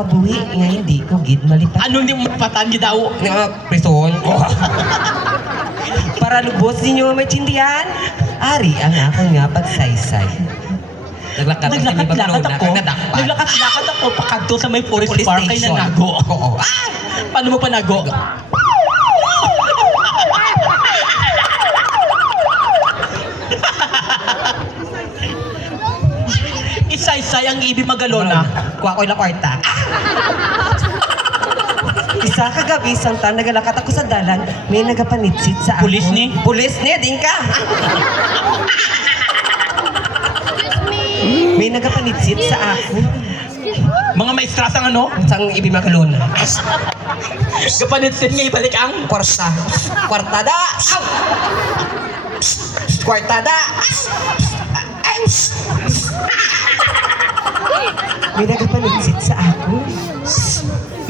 makabuhi nga hindi ko gid malipat. Anong di mo patan daw? Nga prison. Para lubos ninyo may tsindihan. Ari ang akong nga pagsaysay. Naglakad-lakad ako. Naglakad-lakad ako pakadto sa may forest park kay nanago. Oo. Paano mo panago? Isa-isa ang ibig magalona. Kuha ko ilang kwarta. Isa kagabi, santa, nagalakat ako sa dalan, may nagapanitsit sa ako. Pulis ni? Pulis ni, din ka. May nagapanitsit sa ako. Mga maestrasang ano? Sang ibig magalona. Kapanitsin nga ibalik ang Kwarta. Kwartada. Kwartada. May nagapanitsit sa ako.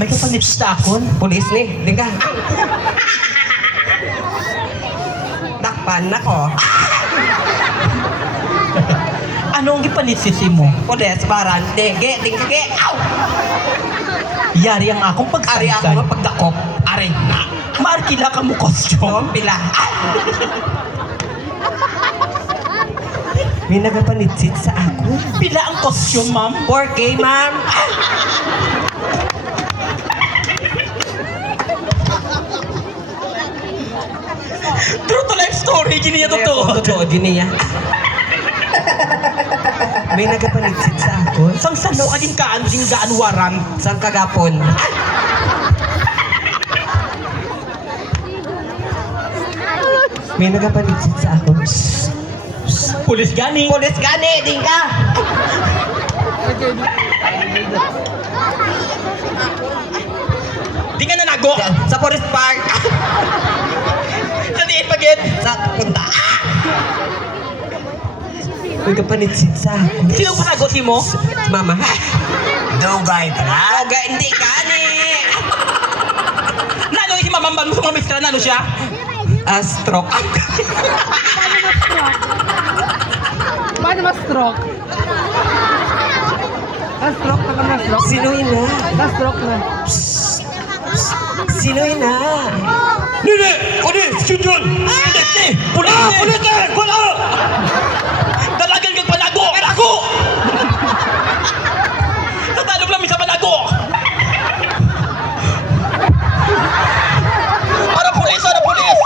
may kapanitsin sa akon. Pulis ni, din ka. Dakpan ako. Anong gipanitsin mo? Pulis, baran, dege, dingge. Aw! Yari ang akong Ari ako pagsaysay. nga pagdakop. Ari na. Markila ka mo costume. Pila. May nagapanitsit sa ako. Pila ang costume, ma'am? 4K, ma'am. True to life story, giniya totoo. Totoo, din niya. May nagapanitsit sa ako. Sang sano ka din kaan, din gaan waran. Sang kagapon. May nagapanitsit sa ako. Pulis gani. Pulis gani, din ka. Di ka nanago. Sa Forest Park. Sa diin pagit. Sa punta. May kapanitsit sa ako. Sino panago si mo? Mama. Dugay ka na? Dugay, hindi gani. Nano si mamamban mo sa mga mistra, nano siya? Stroke. Paano ma-stroke? Na-stroke na ka na-stroke? Sino ina? Na-stroke na. Sino ina? Nini! Kuni! Sudyon! Hindi! Pulis! Pulis! Wala! Dalagan kang panago! Panago! Tatalog lang sa panago! Para pulis! Para pulis!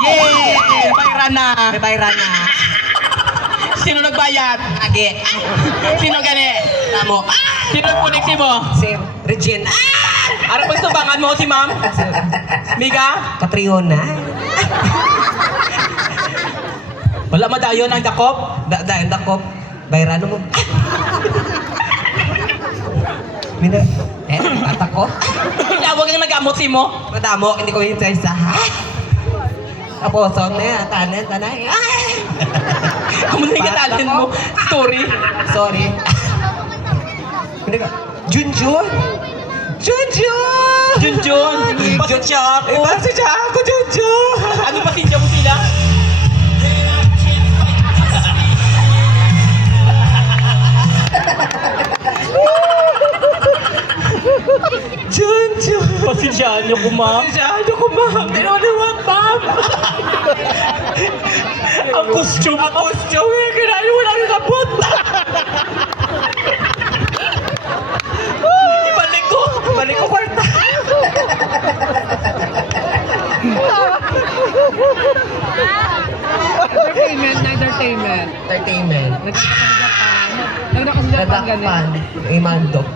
Yay! Bayran na! May bayran na. Sino nagbayad? Agi. Sino gani? Tamo. Sino nagpuniksi mo? Si Regine. Ano pagtubangan mo si ma'am? Miga? Catriona. Wala madayon ang dakop? Dahil dako. Bayran mo. Mina. Ata ko. Tawag ang nag-amot si mo? Madamo, hindi ko hintay sa. Apo, son na tanan. Amo na yung talent mo. Story. Sorry. Hindi ka. Junjun. Junjun. Junjun. Basit siya ako. Basit siya ako, Junjun. Ano pa sinja mo sila? Junjun. Pasinsyahan niyo ko, ma'am. Pasensyahan niyo ko, ma'am. Tinoniwag, ma'am. Ang costume Ang costume, kinayo mo lang yung kapot. Ibalik ko. Balik ko, kwarta. Entertainment na entertainment. Entertainment. Nagano ko sa Japan gani. Nadakpan. Imandog.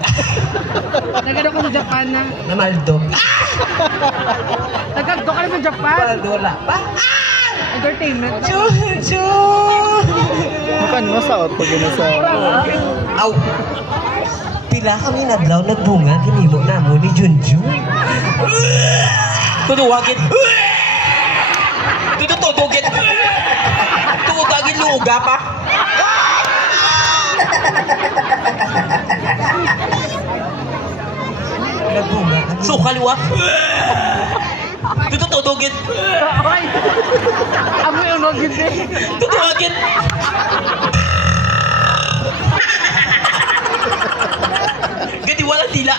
Nagano ko sa Japan na. Namaldog. Nagagdo ka na sa Japan. Wala pa. Entertainment. Junjun. Makan masaot pag ginasa. Aw. Pila kami nadlaw nagbunga ginimo namo ni Junjun. Tuduwagin. Tututugin. Tuugagin luuga pa. Nagbunga. Sukaliwa. Tututugit. Ay! Amoy unog yun eh. Tutugit. Gadi walang tila.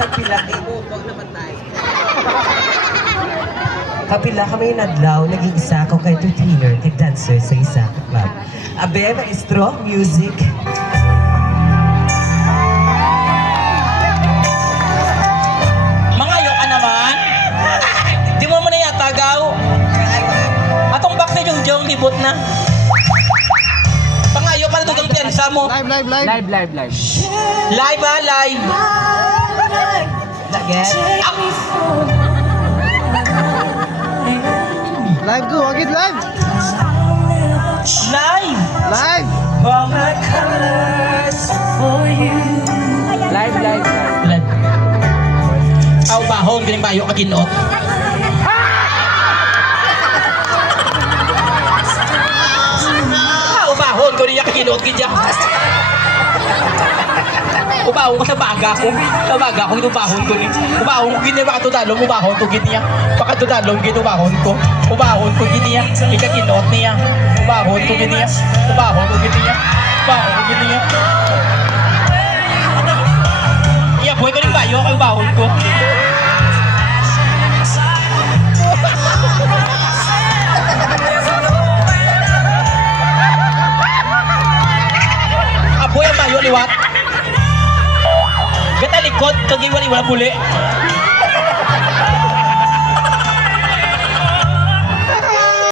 Kapila Kapila kami nadlaw, naging isa ko kay entertainer, kay dancer sa isa ka club. Abe, maestro, music. Mangayo ka naman. Di mo man na yatagaw. Atong backstage yung jong libot na. Pangayo ka na ito kang piyansa mo. Live, live, live. Live, live, live. Live ha, live. Again. Live do, agad live. Live. Live. Live, live, live. Live. Aw, bahon, galing bayo ka ginot. Aw, bahon, galing ka ginot, gidya. Ubahon ko sa baga ko. Sa baga ko, ubahon ko ni. Ubahon ko gini, baka tudalong, ubahon ko gini niya. Baka tudalong, ubahon ko. Ubahon ko gini niya. Ika kinot niya. Ubahon ko gini niya. Ubahon ko gini niya. Ubahon ko gini niya. Iya, buhay ko rin bayo, kay ubahon ko. Aboy ang bayo, liwat. Gata likod, kagiwali wala buli.